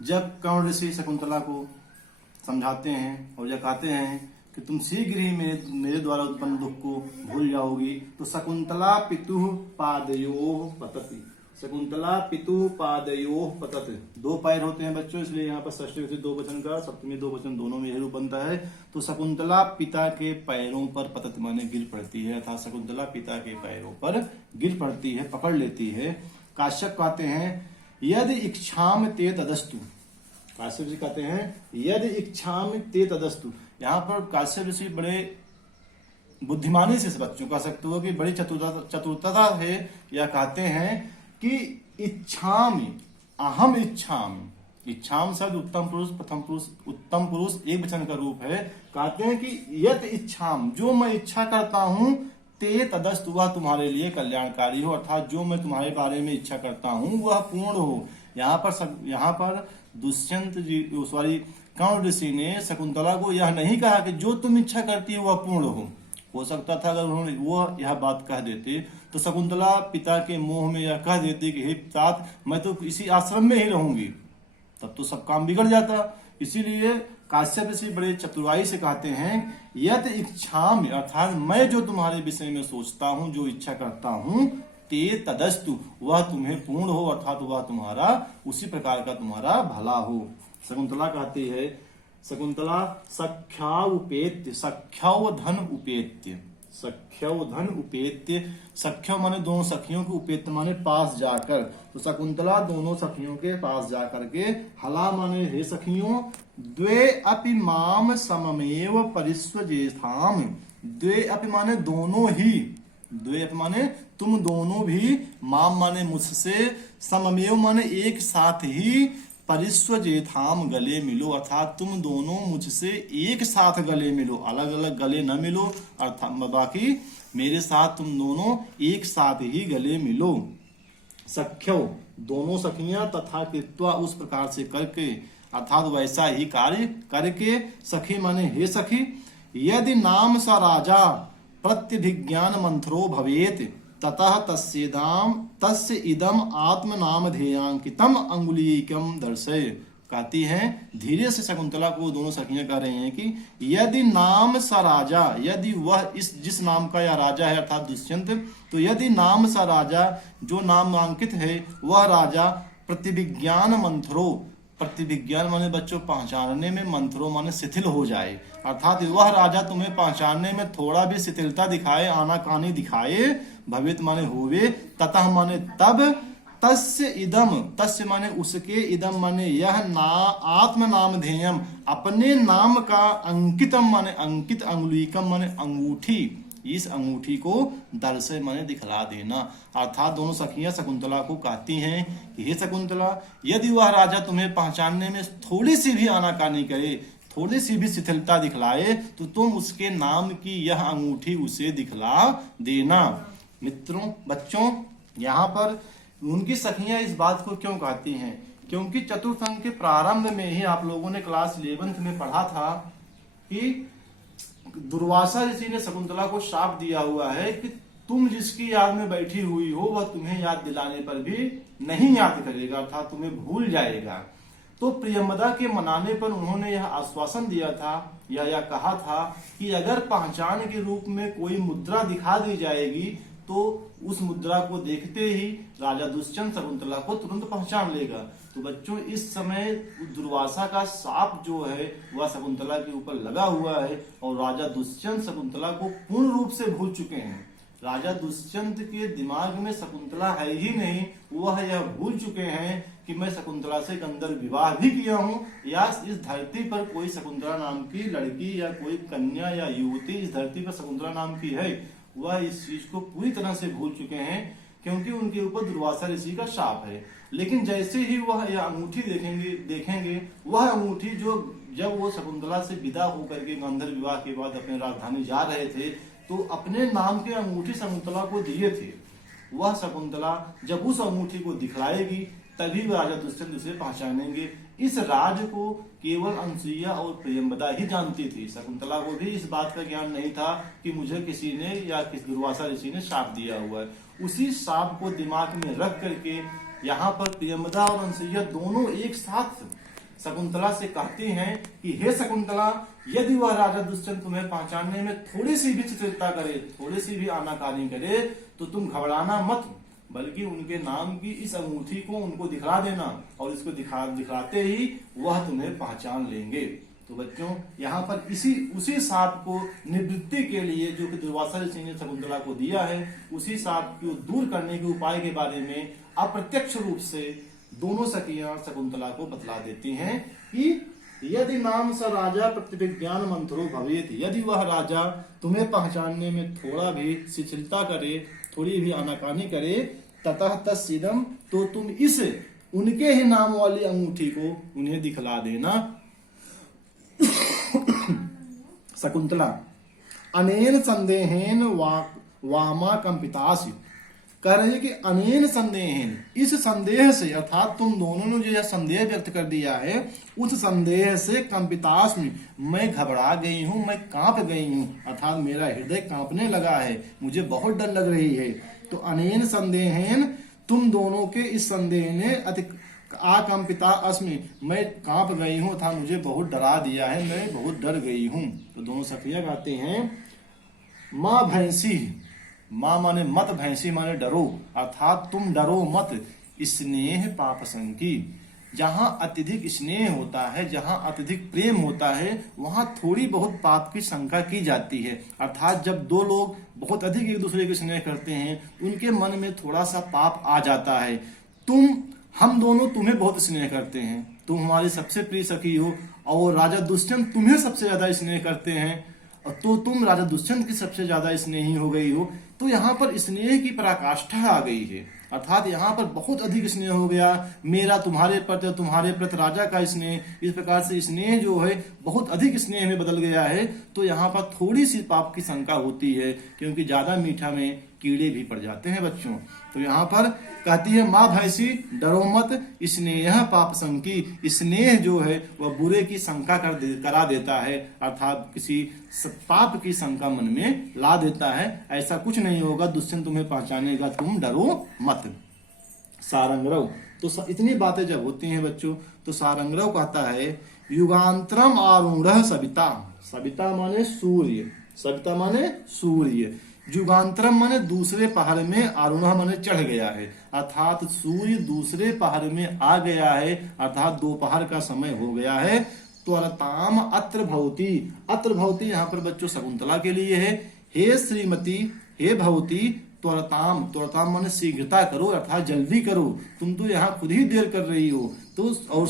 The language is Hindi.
जब कर्ण ऋषि शकुंतला को समझाते हैं और यह कहते हैं कि तुम शीघ्र ही मेरे द्वारा उत्पन्न दुख को भूल जाओगी, तो शकुंतला पितुः पादयोः पतति। शकुंतला पितुः पादयोः पतति। दो पैर होते हैं बच्चों, इसलिए यहाँ पर षष्ठी विभक्ति दो वचन का, सप्तमी दो वचन दोनों में यही रूप बनता है। तो शकुंतला पिता के पैरों पर पतति माने गिर पड़ती है, अर्थात शकुंतला पिता के पैरों पर गिर पड़ती है, पकड़ लेती है। काश्यप कहते हैं यदि इच्छाम ते तदस्तु। काश्यप जी कहते हैं यदि इच्छाम ते तदस्तु। यहाँ पर काश्यप ऋषि बड़े बुद्धिमानी से बच्चों कह सकते हो कि बड़ी चतुरता है। यह कहते हैं कि इच्छामि, अहम इच्छामि। इच्छाम शब्द उत्तम पुरुष, प्रथम पुरुष, उत्तम पुरुष एक वचन का रूप है। कहते हैं कि यत इच्छाम, जो मैं इच्छा करता हूं, ते तदस्तु, वह तुम्हारे लिए कल्याणकारी हो, अर्थात जो मैं तुम्हारे बारे में इच्छा करता हूं वह पूर्ण हो। यहाँ पर दुष्यंत जी सॉरी कर्ण ऋषि ने शकुंतला को यह नहीं कहा कि जो तुम इच्छा करती है वह पूर्ण हो सकता था अगर उन्होंने वो यह बात कह देते तो शकुंतला पिता के मोह में यह कह देती कि हे पिता, मैं तो इसी आश्रम में ही रहूंगी, तब तो सब काम बिगड़ जाता। इसीलिए काश्यप ऋषि बड़े चतुराई से कहते हैं यत इच्छामि, अर्थात मैं जो तुम्हारे विषय में सोचता हूं, जो इच्छा करता हूं, ते तदस्तु, वह तुम्हें पूर्ण हो, अर्थात वह तुम्हारा उसी प्रकार का तुम्हारा भला हो। शकुंतला कहती है, शकुंतला सख्याव उपेत्य, सख्याव धन उपेत्य, सख्याव धन उपेत्य। सख्याव माने दोनों सखियों के, उपेत्य माने पास जाकर। तो शकुंतला दोनों सखियों के पास जाकर के हला माने हे सखियों, द्वे अपि माम सममेव परिस्वजेथाम। द्वे अपि माने दोनों ही, द्वे अपि माने तुम दोनों भी, माम माने मुझसे, सममेव माने एक साथ ही, परिस्वजेथाम गले मिलो, अर्थात तुम दोनों मुझसे एक साथ गले मिलो, अलग अलग गले न मिलो, अर्थात बाकी मेरे साथ तुम दोनों एक साथ ही गले मिलो। सख्यो दोनों सखियां, तथा कृत्वा उस प्रकार से करके, अर्थात वैसा ही कार्य करके, सखी माने हे सखी, यदि नाम स राजा प्रत्यभिज्ञान मंत्रो भवेत ततः तस्य इदम आत्म नाम ध्येयांकितम अंगुलीकम दर्शय। कहती हैं धीरे से शकुंतला को दोनों सखियां कह रही हैं कि यदि नाम स राजा, यदि वह इस जिस नाम का यह राजा है अर्थात दुष्यंत, तो यदि नाम स राजा जो नामांकित है वह राजा प्रतिविज्ञान मंत्रो, प्रतिविज्ञान माने बच्चों पहचानने में, मंत्रों माने शिथिल हो जाए, अर्थात वह राजा तुम्हें पहचानने में थोड़ा भी शिथिलता दिखाए, आनाकानी दिखाए, भवित माने होवे, ततः माने तब, तस्य इदम, तस्य माने उसके, इदम माने यह, ना आत्म नाम ध्येयम अपने नाम का, अंकितम माने अंकित, अंगुलीकम माने अंगूठी, इस अंगूठी को दर्शय माने दिखला देना। अर्थात दोनों सखियां शकुंतला को कहती हैं कि हे शकुंतला, यदि वह राजा तुम्हें पहचानने में थोड़ी सी भी आनाकानी करे, थोड़ी सी भी शिथिलता दिखलाए, तो तुम उसके नाम की यह अंगूठी उसे दिखला देना। मित्रों बच्चों, यहाँ पर उनकी सखियां इस बात को क्यों कहती हैं? क्योंकि चतुर्थ अंक के प्रारंभ में ही आप लोगों ने क्लास 11th में पढ़ा था कि दुर्वासा ऋषि ने शकुंतला को शाप दिया हुआ है कि तुम जिसकी याद में बैठी हुई हो वह तुम्हें याद दिलाने पर भी नहीं याद करेगा, अर्थात तुम्हें भूल जाएगा। तो प्रियंवदा के मनाने पर उन्होंने यह आश्वासन दिया था या यह कहा था कि अगर पहचान के रूप में कोई मुद्रा दिखा दी जाएगी तो उस मुद्रा को देखते ही राजा दुष्यंत शकुंतला को तुरंत पहचान लेगा। तो बच्चों इस समय दुर्वासा का शाप जो है वह शकुंतला के ऊपर लगा हुआ है और राजा दुष्यंत शकुंतला को पूर्ण रूप से भूल चुके हैं। राजा दुष्यंत के दिमाग में शकुंतला है ही नहीं, वह यह भूल चुके हैं कि मैं शकुंतला से अंदर विवाह भी किया हूँ या इस धरती पर कोई शकुंतला नाम की लड़की या कोई कन्या या युवती इस धरती पर शकुंतला नाम की है। वह इस चीज को पूरी तरह से भूल चुके हैं क्योंकि उनके ऊपर दुर्वासा ऋषि का शाप है। लेकिन जैसे ही वह यह अंगूठी देखेंगे वह अंगूठी जो जब वो शकुंतला से विदा होकर के गांधर्व विवाह के बाद अपने राजधानी जा रहे थे तो अपने नाम के अंगूठी शकुंतला को दिए थे। वह शकुंतला जब उस अंगूठी को दिखलाएगी तभी राजा दुष्यंत उसे पहचानेंगे। इस राज को केवल अनसुईया और प्रियंवदा ही जानती थी। शकुंतला को भी इस बात का ज्ञान नहीं था कि मुझे किसी ने या किस दुर्वासा ऋषि ने शाप दिया हुआ है। उसी शाप को दिमाग में रख करके यहाँ पर प्रियंवदा और अनसुईया दोनों एक साथ शकुंतला से कहती हैं कि हे शकुंतला, यदि वह राजा दुष्यंत तुम्हें पहचानने में थोड़ी सी भी चित्रता करे, थोड़ी सी भी आनाकानी करे, तो तुम घबराना मत, बल्कि उनके नाम की इस अंगूठी को उनको दिखला देना, और इसको दिखलाते ही वह तुम्हें पहचान लेंगे। तो बच्चों, यहाँ पर उसी साप को निवृत्ति के लिए जो कि दुर्वासा ऋषि ने शकुंतला को दिया है, उसी साप को दूर करने के उपाय के बारे में अप्रत्यक्ष रूप से दोनों सखियां शकुंतला को बतला देती हैं कि यदि नाम स राजा प्रतिविज्ञान मंत्रो भवेत, यदि वह राजा तुम्हें पहचानने में थोड़ा भी शिथिलता करे, थोड़ी भी आनाकानी करे, ततः तस्सिदम, तो तुम इस उनके ही नाम वाली अंगूठी को उन्हें दिखला देना। शकुंतला अनेन संदेहेन वामा कंपितासी, कह रही कि अनेन संदेहेन, इस संदेह से, अर्थात तुम दोनों ने जो यह संदेह व्यक्त कर दिया है, उस संदेह से कंपितास्मि, मैं घबरा गई हूं, मैं कांप गई हूं, अर्थात मेरा हृदय कांपने लगा है, मुझे बहुत डर लग रही है। तो अनेन संदेहेन, तुम दोनों के इस संदेह ने अति आकंपिता अस्मि, मैं कांप गई हूं था, मुझे बहुत डरा दिया है, मैं बहुत डर गई हूं। तो दोनों सखियां गाते हैं माँ भैंसी, माँ माने मत, भैंसी माने डरो, अर्थात तुम डरो मत, स्नेह पाप संकी, जहां अत्यधिक स्नेह होता है, जहां अत्यधिक प्रेम होता है, वहां थोड़ी बहुत पाप की शंका की जाती है। अर्थात जब दो लोग बहुत अधिक एक दूसरे के स्नेह करते हैं, उनके मन में थोड़ा सा पाप आ जाता है। हम दोनों तुम्हें बहुत स्नेह करते हैं, तुम हमारी सबसे प्रिय सखी हो, और राजा दुष्यंत तुम्हें सबसे ज्यादा स्नेह करते हैं, तो तुम राजा दुष्यंत की सबसे ज्यादा स्नेही हो गई हो। तो यहाँ पर स्नेह की पराकाष्ठा आ गई है, अर्थात यहाँ पर बहुत अधिक स्नेह हो गया, मेरा तुम्हारे प्रति, तुम्हारे प्रति राजा का स्नेह, इस प्रकार से स्नेह जो है बहुत अधिक स्नेह में बदल गया है। तो यहाँ पर थोड़ी सी पाप की शंका होती है, क्योंकि ज्यादा मीठा में कीड़े भी पड़ जाते हैं बच्चों। तो यहाँ पर कहती है माँ भैंसी डरो मत, स्नेह पाप संकी, स्नेह जो है वह बुरे की शंका करा देता है, अर्थात किसी पाप की शंका मन में ला देता है। ऐसा कुछ नहीं होगा, दुष्यंत तुम्हें पहचानेगा, तुम डरो मत। सारंगरव, तो इतनी बातें जब होती हैं बच्चों, तो सारंगरव कहता है युगांतरम आरूढ़ सविता, सविता माने सूर्य, सविता माने सूर्य, युगांतरम माने दूसरे पहाड़ में, आरूढ़ माने चढ़ गया है, अर्थात सूर्य दूसरे पहाड़ में आ गया है, अर्थात दोपहर का समय हो गया है। त्वरताम अत्र भवती, अत्र भवती यहाँ पर बच्चों शकुंतला के लिए है। हे श्रीमती, हे भवती, त्वरताम, त्वरताम माने शीघ्रता करो, अर्थात जल्दी करो, तुम तो यहाँ खुद ही देर कर रही हो। तो और